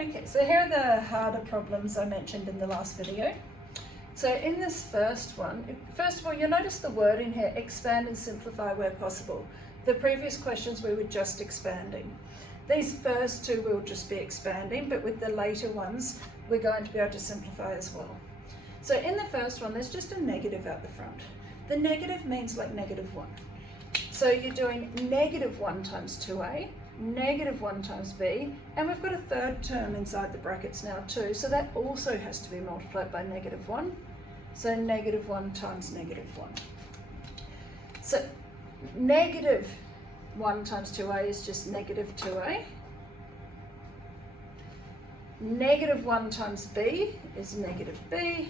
Okay, so here are the harder problems I mentioned in the last video. So in this first one, first of all, you'll notice the word in here, expand and simplify where possible. The previous questions we were just expanding. These first two we'll just be expanding, but with the later ones, we're going to be able to simplify as well. So in the first one, there's just a negative out the front. The negative means like -1. So you're doing -1 times 2a, -1 times b, and we've got a third term inside the brackets now too, so that also has to be multiplied by -1. So -1 times -1. So -1 times 2a is just -2a. -1 times b is -b.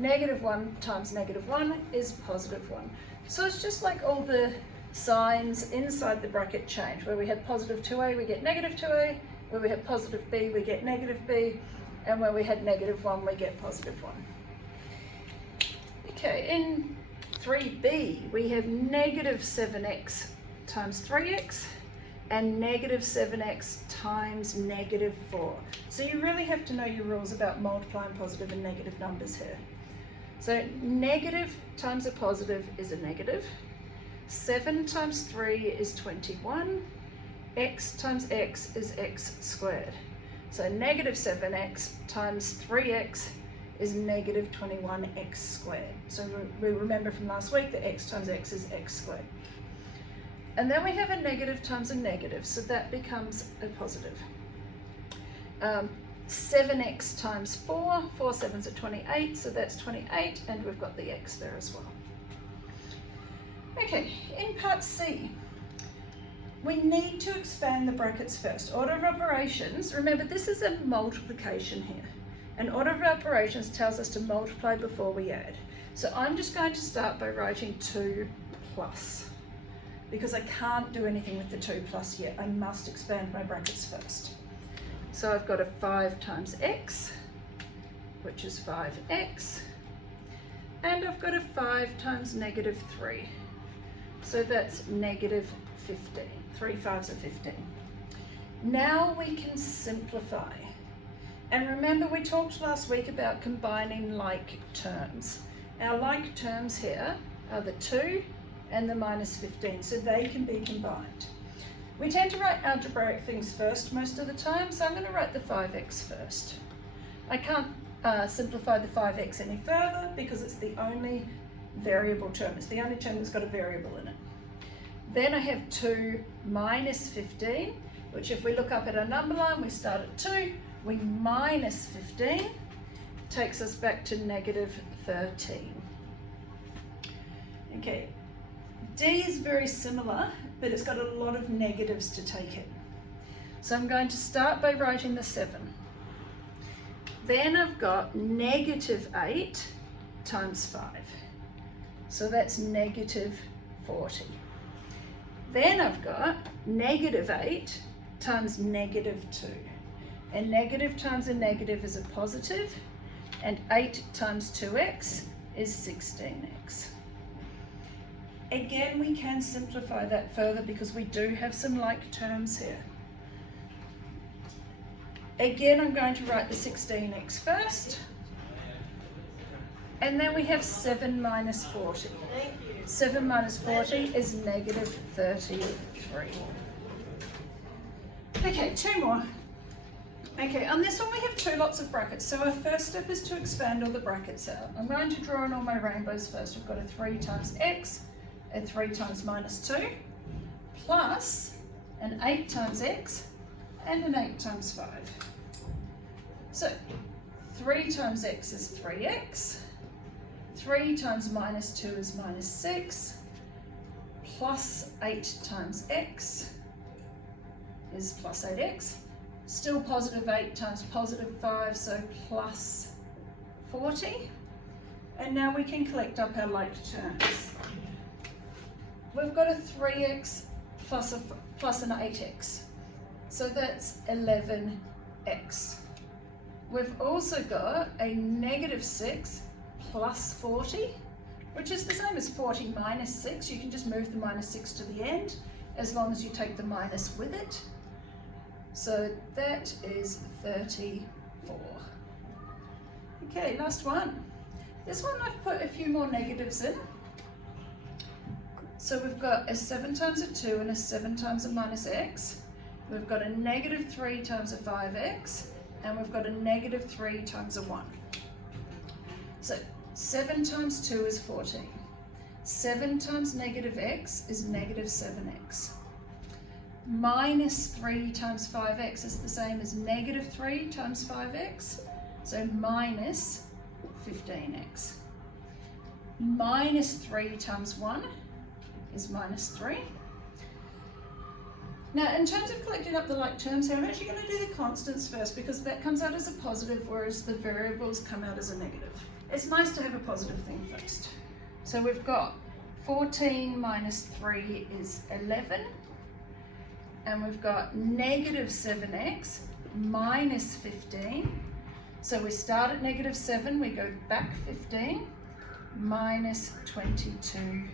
-1 times -1 is +1. So it's just like all the signs inside the bracket change. Where we have +2a, we get -2a. Where we have +b, we get -b. And where we had -1, we get +1. Okay, in 3b, we have -7x times 3x and -7x times -4. So you really have to know your rules about multiplying positive and negative numbers here. So negative times a positive is a negative. 7 times 3 is 21. X times x is x squared. So -7x times 3x is -21x squared. So we remember from last week that x times x is x squared. And then we have a negative times a negative, so that becomes a positive. 7x times 4, 4 sevens are 28, so that's 28, and we've got the x there as well. Okay, in part C, we need to expand the brackets first. Order of operations, remember this is a multiplication here. And order of operations tells us to multiply before we add. So I'm just going to start by writing 2 plus. Because I can't do anything with the 2 plus yet. I must expand my brackets first. So I've got a 5 times x, which is 5x. And I've got a 5 times -3. So that's -15. 3 5s are 15. Now we can simplify. And remember we talked last week about combining like terms. Our like terms here are the 2 and the -15, so they can be combined. We tend to write algebraic things first most of the time, so I'm going to write the 5x first. I can't simplify the 5x any further because it's the only variable term. It's the only term that's got a variable in it. Then I have 2 minus 15, which if we look up at our number line, we start at 2, we minus 15, takes us back to -13. Okay, D is very similar, but it's got a lot of negatives to take in. So I'm going to start by writing the 7. Then I've got -8 times 5. So that's -40. Then I've got -8 times -2. And negative times a negative is a positive, and 8 times 2x is 16x. Again, we can simplify that further because we do have some like terms here. Again, I'm going to write the 16x first. And then we have 7 minus 40. 7 minus 40 is -33. Okay, 2 more. Okay, on this one we have 2 lots of brackets. So our first step is to expand all the brackets out. I'm going to draw in all my rainbows first. We've got a 3 times x, a 3 times -2, plus an 8 times x, and an 8 times 5. So 3 times x is 3x, 3 times -2 is -6, plus 8 times x is plus 8x, still +8 times +5, so plus 40. And now we can collect up our like terms. We've got a 3x plus an 8x, so that's 11x. We've also got a -6 plus 40, which is the same as 40 minus 6. You can just move the -6 to the end as long as you take the minus with it. So that is 34. Okay, last one. This one I've put a few more negatives in. So we've got a 7 times a 2 and a 7 times a minus x. We've got a negative 3 times a 5x, and we've got a negative 3 times a 1. So 7 times 2 is 14. 7 times negative x is negative 7x. Minus 3 times 5x is the same as negative 3 times 5x, so minus 15x. Minus 3 times 1 is minus 3. Now, in terms of collecting up the like terms here, I'm actually going to do the constants first because that comes out as a positive, whereas the variables come out as a negative. It's nice to have a positive thing first. So we've got 14 minus 3 is 11, and we've got negative 7x minus 15. So we start at negative 7, we go back 15, minus 22x.